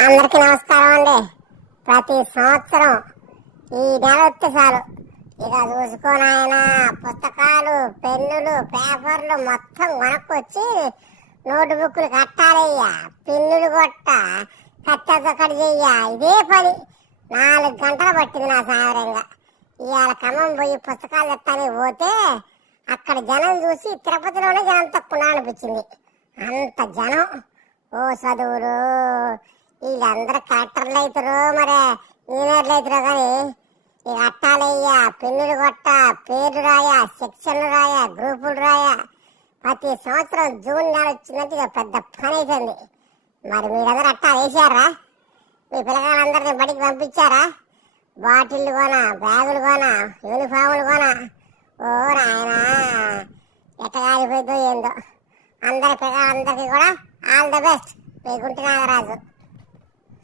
అందరికీ నమస్కారం అండి. ప్రతి సంవత్సరం ఈ నెల వస్తే చాలు ఇక చూసుకొని ఆయన పుస్తకాలు, పెన్నులు, పేపర్లు మొత్తం కొనుక్కొచ్చి నోటు బుక్కులు కట్టాలయ్యా, పిన్నులు కొట్ట, కట్టెతో కట్ చెయ్య. ఇదే పని 4 గంటలు పట్టింది నా సాగరంగా. ఇవాళ ఖమ్మం పోయి పుస్తకాలు తెస్తానికి పోతే అక్కడ జనం చూసి తిరుపతిలోనే జనం తక్కువ అనిపించింది. అంత జనం. ఓ చదువులు, వీళ్ళందరూ కలెక్టర్లు అవుతారు, మరి ఇంజనీర్లు అవుతారు. కానీ ఇక అట్టాలయ్యా, పెన్నులు కొట్ట, పేర్లు రాయ, సెక్షన్లు రాయ, గ్రూపులు రాయ. ప్రతి సంవత్సరం జూన్ నెల వచ్చిందంటే ఇక పెద్ద పని అవుతుంది. మరి మీరందరూ అట్టాలు వేసారా? మీ పిల్లగాళ్ళందరినీ బడికి పంపించారా? బాటిళ్ళు కొనా, బ్యాగులు కొనా, యూనిఫాములు కొనా? ఓ నాయనా, ఎట్టగాలిపోయిందో ఏందో. అందరి పిల్లలందరికీ కూడా all the best. Me Gunti Nagaraju.